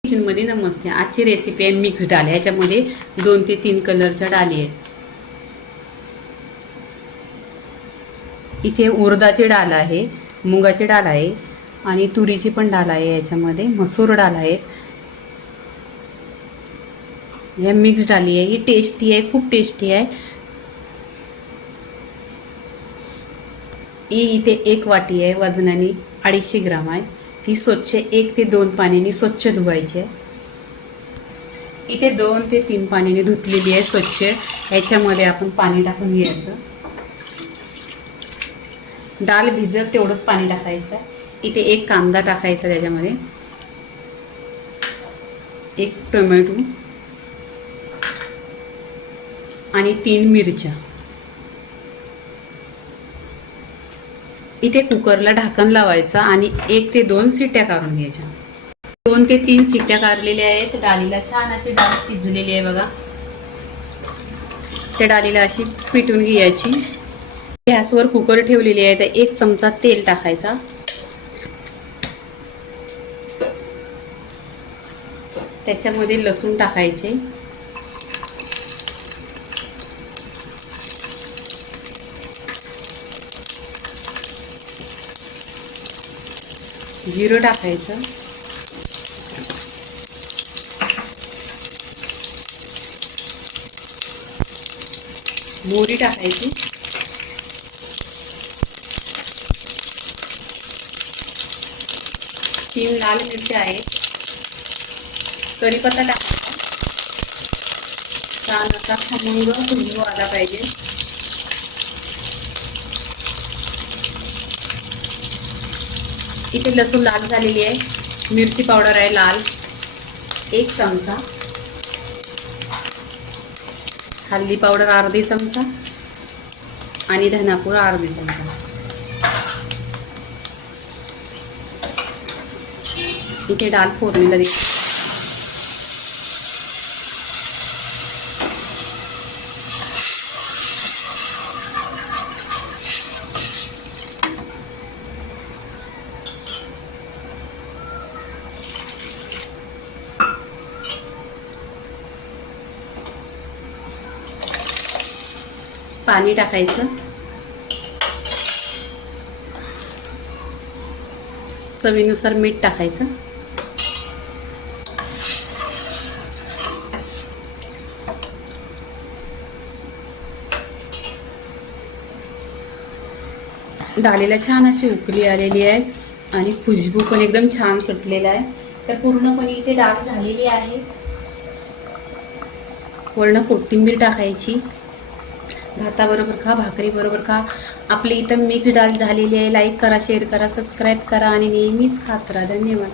Kitchen मध्ये नमस्ते. आजची recipe आहे मिक्स डाळ. ह्याच्यामध्ये 2 ते 3 कलरच्या डाळी आहेत. इथे उडदाची डाळ आहे, मुगाची डाळ आहे आणि तुरीची पण डाळ आहे. याच्यामध्ये मसूर डाळ आहे. या मिक्स डाळी आहे. ही टेस्टी आहे, खूप टेस्टी आहे. ही इथे 1 वाटी आहे, वजनाने 250 ग्राम आहे. ती स्वच्छ 1 ते 2 पाण्याने स्वच्छ धुवायची आहे. इथे 2 ते 3 पाण्याने धुतलेली आहे स्वच्छ. ह्याच्यामध्ये आपण पाणी टाकून घ्यायचं. डाळ भिजत तेवढंच पाणी टाकायचं. इथे 1 कांदा टाकायचा, त्याच्यामध्ये 1 टोमॅटो आणि 3 मिरच्या. इथे कुकरला ढाकण लावायचं आणि 1 ते 2 शिट्ट्या काढून घ्यायच्या. 2 ते 3 शिट्ट्या काढलेल्या आहेत. डाळीला छान अशी डाळ शिजलेली आहे बघा. त्या डाळीला अशी पिटून घ्यायची. गॅसवर कुकर ठेवलेली आहे. तर 1 चमचा तेल टाकायचा. त्याच्यामध्ये लसूण टाकायचे. जिरं टाकायचं. मोहरी टाकायची. 3 लाल मिरच्या आहेत. कढीपत्ता टाकायचा. छान असा खमंग खुशबू आला पाहिजे. इथे लसूण लाल झालेली आहे. मिरची पावडर आहे लाल 1 चमचा. हल्दी पावडर अर्धी चमचा आणि धनापूर अर्धी चमचा. इथे डाळ फोडणीला दे. पाणी टाकायचं. चवीनुसार मीठ टाकायचं. डाळीला छान अशी उकळी आलेली आहे आणि खुशबू पण एकदम छान सुटलेला आहे. तर पूर्णपणे इथे डाळ झालेली आहे. वर्ण कोथिंबीर टाकायची. भाताबरोबर खा, भाकरी बरोबर खा. आपली इथं मिक्स डाळ झालेली आहे. लाईक करा, शेअर करा, सबस्क्राईब करा आणि नेहमीच खात राहा. धन्यवाद.